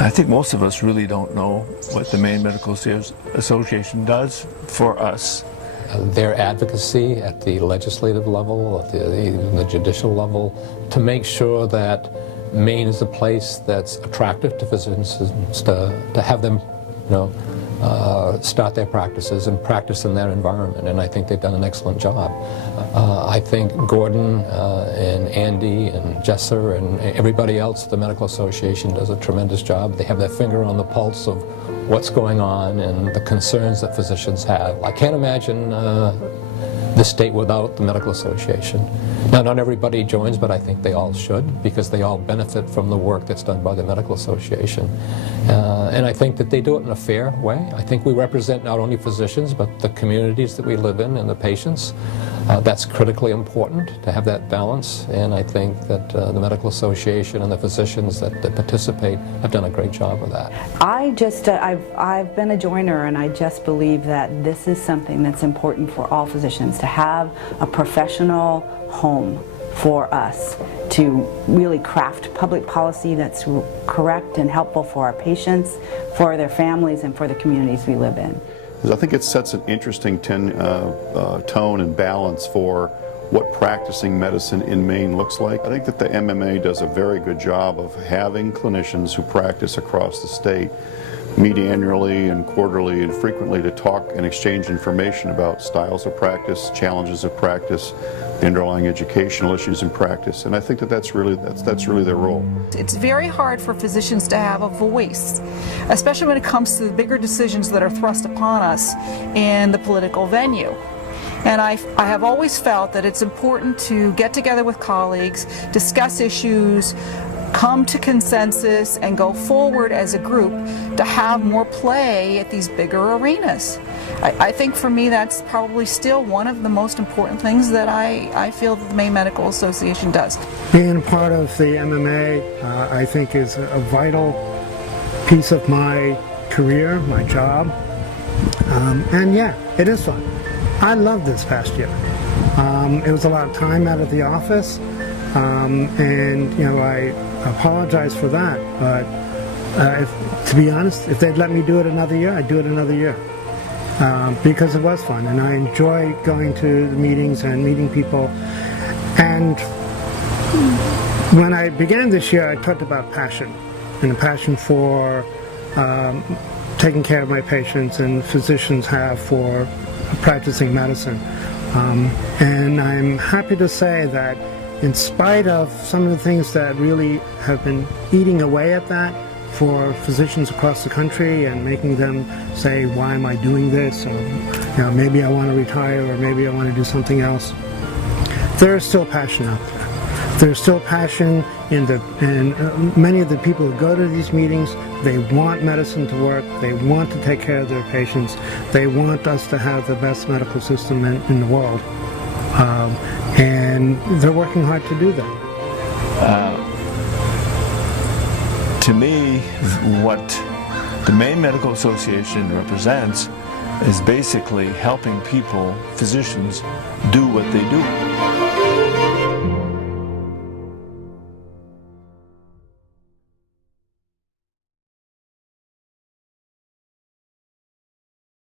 I think most of us really don't know what the Maine Medical Association does for us. Their advocacy at the legislative level, at the judicial level, to make sure that Maine is a place that's attractive to physicians, to have them, start their practices and practice in their environment, and I think they've done an excellent job. I think Gordon and Andy and Jesser and everybody else at the Medical Association does a tremendous job. They have their finger on the pulse of what's going on and the concerns that physicians have. I can't imagine the state without the Medical Association. Now, not everybody joins, but I think they all should, because they all benefit from the work that's done by the Medical Association. And I think that they do it in a fair way. I think we represent not only physicians, but the communities that we live in and the patients. That's critically important, to have that balance, and I think that the Medical Association and the physicians that participate have done a great job of that. I've been a joiner, and I just believe that this is something that's important for all physicians, to have a professional home for us to really craft public policy that's correct and helpful for our patients, for their families, and for the communities we live in. I think it sets an interesting tone and balance for what practicing medicine in Maine looks like. I think that the MMA does a very good job of having clinicians who practice across the state meet annually and quarterly and frequently to talk and exchange information about styles of practice, challenges of practice, the underlying educational issues in practice, and I think that that's really their role. It's very hard for physicians to have a voice, especially when it comes to the bigger decisions that are thrust upon us in the political venue. And I have always felt that it's important to get together with colleagues, discuss issues, come to consensus, and go forward as a group to have more play at these bigger arenas. I think for me that's probably still one of the most important things that I feel that the Maine Medical Association does. Being a part of the MMA, I think, is a vital piece of my career, my job, and yeah, it is fun. I loved this past year. It was a lot of time out of the office, and I apologize for that, but to be honest, if they'd let me do it another year, I'd do it another year. Because it was fun, and I enjoy going to the meetings and meeting people. And when I began this year, I talked about passion, and a passion for taking care of my patients, and physicians have for practicing medicine. And I'm happy to say that in spite of some of the things that really have been eating away at that for physicians across the country and making them say, why am I doing this? Or maybe I want to retire, or maybe I want to do something else. There is still passion out there. There's still passion in many of the people who go to these meetings. They want medicine to work. They want to take care of their patients. They want us to have the best medical system in the world. And they're working hard to do that. To me, what the Maine Medical Association represents is basically helping people, physicians, do what they do.